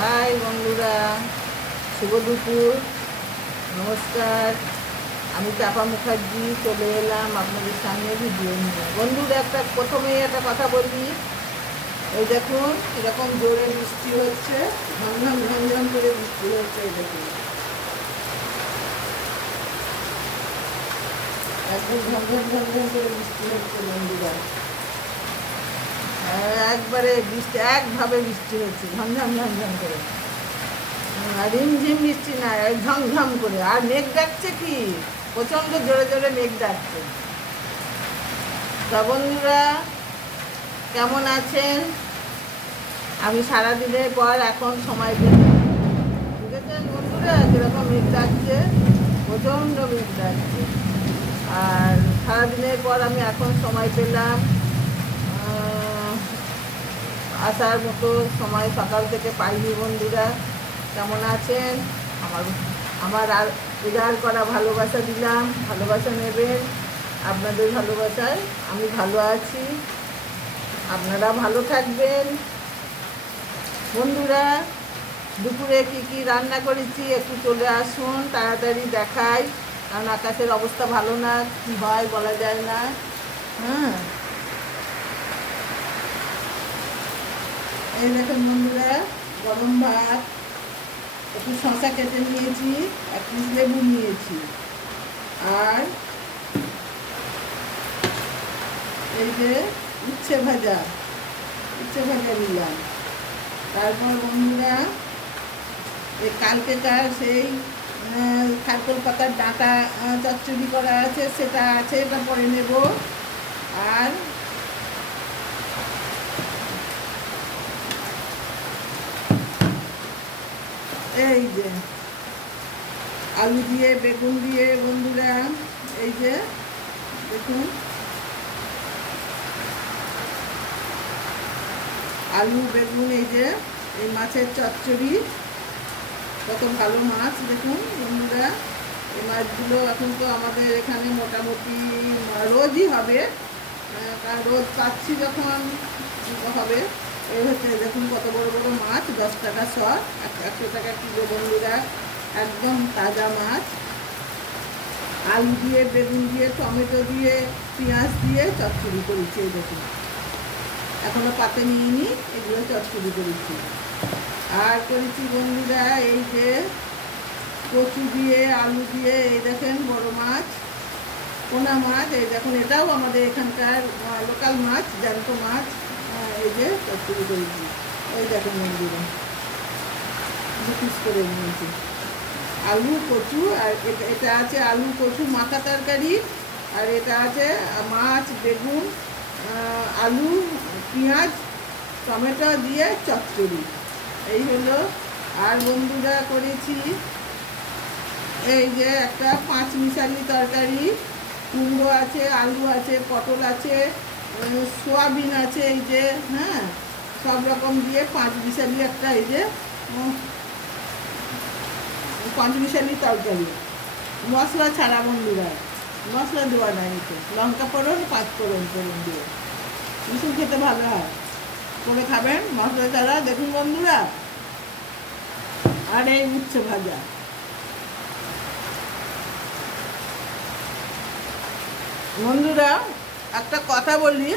High বন্ধুরা, শুভ দুপুর, নমস্কার। আমি চাপা মুখার্জি চলে এলাম আপনাদের সামনে ভিডিও নিয়ে। বন্ধুরা, প্রথমেই একটা কথা বলি। এই দেখুন এরকম জোরে বৃষ্টি হচ্ছে, ঝমঝম ঝমঝম করে বৃষ্টি হচ্ছে। এই দেখুন একদম ঝমঝম ঝমঝম করে বৃষ্টি হচ্ছে বন্ধুরা। একবারে বৃষ্টি, একভাবে বৃষ্টি হচ্ছে, ঝমঝম ঝমঝম করে। রিমঝিম বৃষ্টি না, ঝমঝম করে। আর মেঘ ডাকছে, কি প্রচণ্ড জোরে জোরে মেঘ ডাকছে। তা বন্ধুরা, কেমন আছেন? আমি সারাদিনের পর এখন সময় পেলাম, বুঝেছেন বন্ধুরা, যেরকম মেঘ ডাকছে, প্রচণ্ড মেঘ ডাকছে। আর সারাদিনের পর আমি এখন সময় পেলাম, আসার মতো সময় সকাল থেকে পাইনি। বন্ধুরা কেমন আছেন? আমার আমার আর উজাড় করা ভালোবাসা দিলাম, ভালোবাসা নেবেন। আপনাদের ভালোবাসায় আমি ভালো আছি, আপনারা ভালো থাকবেন। বন্ধুরা, দুপুরে কি কি রান্না করেছি একটু চলে আসুন, তাড়াতাড়ি দেখাই, কারণ আকাশের অবস্থা ভালো না, কী হয় বলা যায় না। হ্যাঁ, এই দেখুন বন্ধুরা, গরম ভাত, একটু শসা কেটে নিয়েছি, এক পিস লেবু নিয়েছি, আর এই যে উচ্ছে ভাজা নিলাম। তারপর বন্ধুরা, এই কালকেকার সেই খারকোল পাতার ডাঁটা চচ্চড়ি করা আছে, সেটা আছে, এটা পরে নেব। আর এই যে আলু দিয়ে বেগুন দিয়ে বন্ধুরা, এই যে দেখুন আলু বেগুন, এই যে এই মাছের চচ্চড়ি, কত ভালো মাছ দেখুন বন্ধুরা। এই মাছগুলো এখন তো আমাদের এখানে মোটামুটি রোজই হবে, কারণ রোজ পাচ্ছি যখন হবে। এই হচ্ছে দেখুন কত বড় বড় মাছ, 10 টাকা শ, 100 টাকা কিলো বন্ধুরা, একদম তাজা মাছ। আলু দিয়ে বেগুন দিয়ে টমেটো দিয়ে পেঁয়াজ দিয়ে চচ্চড়ি করেছি। এই দেখুন এখনো পাতে নিইনি, এগুলো চচ্চড়ি করেছি। আর করেছি বন্ধুরা এই যে কচু দিয়ে আলু দিয়ে, এই দেখেন বড় মাছ, পোনা মাছ, এই দেখুন এটাও আমাদের এখানকার লোকাল মাছ, জ্যান্ত মাছ। এই যে চচ্চড়ি করেছি, এই দেখুন বন্ধুরা, 2 পিস করে নিয়েছি। আলু কচু, আর এটা আছে আলু কচু মাখা তরকারি, আর এটা আছে মাছ বেগুন আলু পেঁয়াজ টমেটো দিয়ে চচ্চড়ি, এই হলো। আর বন্ধুরা করেছি এই যে একটা 5 মিশালি তরকারি, কুমড়ো আছে, আলু আছে, পটল আছে, সোয়াবিন আছে, এই যে হ্যাঁ, সব রকম দিয়ে 5 মিশালি একটা, এই যে 5 মিশালি তরকারি, মশলা ছাড়া বন্ধুরা, মশলা দেওয়া নাই, এতে লঙ্কা ফোড়ন 5 ফোড়ন দিয়ে ভীষণ খেতে ভালো হয়, করে খাবেন মশলা ছাড়া। দেখুন বন্ধুরা, আর এই উচ্ছে ভাজা। বন্ধুরা একটা কথা বলি,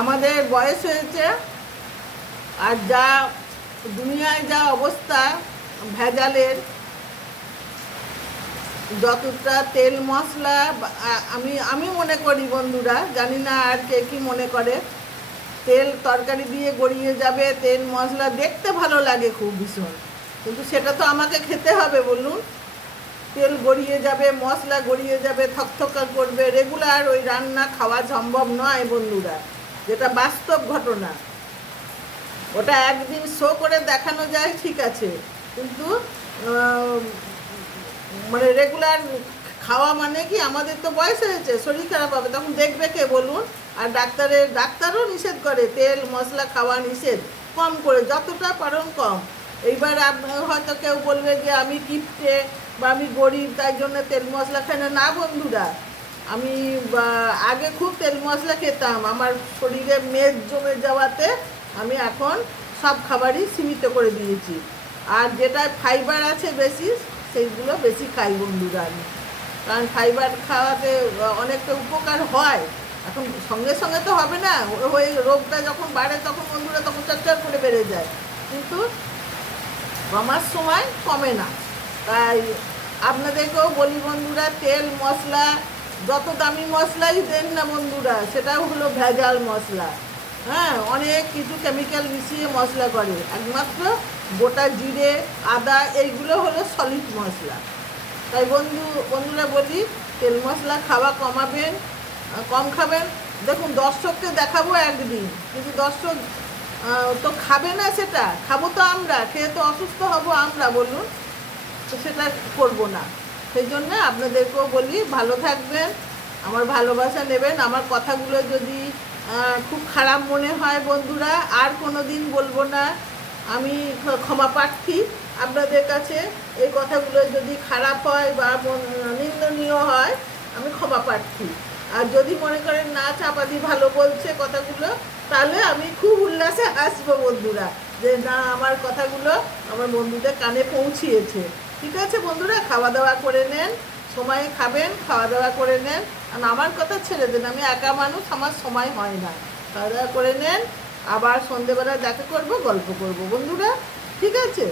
আমাদের বয়স হয়েছে, আর যা দুনিয়ায় যা অবস্থা ভেজালের, যতটা তেল মশলা, আমি মনে করি বন্ধুরা, জানি না আর কে কী মনে করে, তেল তরকারি দিয়ে গড়িয়ে যাবে, তেল মশলা দেখতে ভালো লাগে খুব ভীষণ, কিন্তু সেটা তো আমাকে খেতে হবে বলুন। তেল গড়িয়ে যাবে, মশলা গড়িয়ে যাবে, থকথকা করবে, রেগুলার ওই রান্না খাওয়া সম্ভব নয় বন্ধুরা, যেটা বাস্তব ঘটনা। ওটা একদিন শো করে দেখানো যায়, ঠিক আছে, কিন্তু মানে রেগুলার খাওয়া মানে কি, আমাদের তো বয়স হয়েছে, শরীর খারাপ হবে, তখন দেখবে কে বলুন। আর ডাক্তারও নিষেধ করে, তেল মশলা খাওয়া নিষেধ, কম করে, যতটা পারেন কম। এইবার হয়তো কেউ বলবে যে আমি কিপটে বা আমি গরিব, তাই জন্য তেল মশলা খাই না। না বন্ধুরা, আমি আগে খুব তেল মশলা খেতাম, আমার শরীরে মেদ জমে যাওয়াতে আমি এখন সব খাবারই সীমিত করে দিয়েছি। আর যেটা ফাইবার আছে বেশি, সেইগুলো বেশি খাই বন্ধুরা আমি। কারণ ফাইবার খাওয়াতে অনেকটা উপকার হয়। এখন সঙ্গে সঙ্গে তো হবে না, ওই রোগটা যখন বাড়ে তখন বন্ধুরা তখন চটচট করে বেড়ে যায়, কিন্তু কমার সময় কমে না। তাই আপনাদেরকেও বলি বন্ধুরা, তেল মশলা যত দামি মশলাই দেন না বন্ধুরা, সেটাও হলো ভেজাল মশলা। হ্যাঁ, অনেক কিছু কেমিক্যাল মিশিয়ে মশলা করে, একমাত্র গোটা জিরে আদা এইগুলো হলো সলিড মশলা। তাই বন্ধুরা বলি, তেল মশলা খাওয়া কমাবেন, কম খাবেন। দেখুন, দর্শককে দেখাবো একদিন, কিন্তু দর্শক তো খাবে না, সেটা খাবো তো আমরা, খেয়ে তো অসুস্থ হব আমরা, বলুন। তো সেটা করবো না। সেই জন্য আপনাদেরকেও বলি, ভালো থাকবেন, আমার ভালোবাসা নেবেন। আমার কথাগুলো যদি খুব খারাপ মনে হয় বন্ধুরা, আর কোনো দিন বলবো না, আমি ক্ষমা প্রার্থী আপনাদের কাছে। এই কথাগুলো যদি খারাপ হয় বা নিন্দনীয় হয়, আমি ক্ষমা প্রার্থী। আর যদি মনে করেন না চাপাতি ভালো বলছে কথাগুলো, তাহলে আমি খুব উল্লাসে আসবো বন্ধুরা, যে না, আমার কথাগুলো আমার বন্ধুদের কানে পৌঁছিয়েছে। ঠিক আছে বন্ধুরা, খাওয়া দাওয়া করে নেন, সময়ে খাবেন, খাওয়া দাওয়া করে নেন। আর আমার কথা ছেড়ে দেন, আমি একা মানুষ, আমার সময় হয় না। খাওয়া দাওয়া করে নেন, আবার সন্ধেবেলা দেখা করবো, গল্প করবো বন্ধুরা। ঠিক আছে।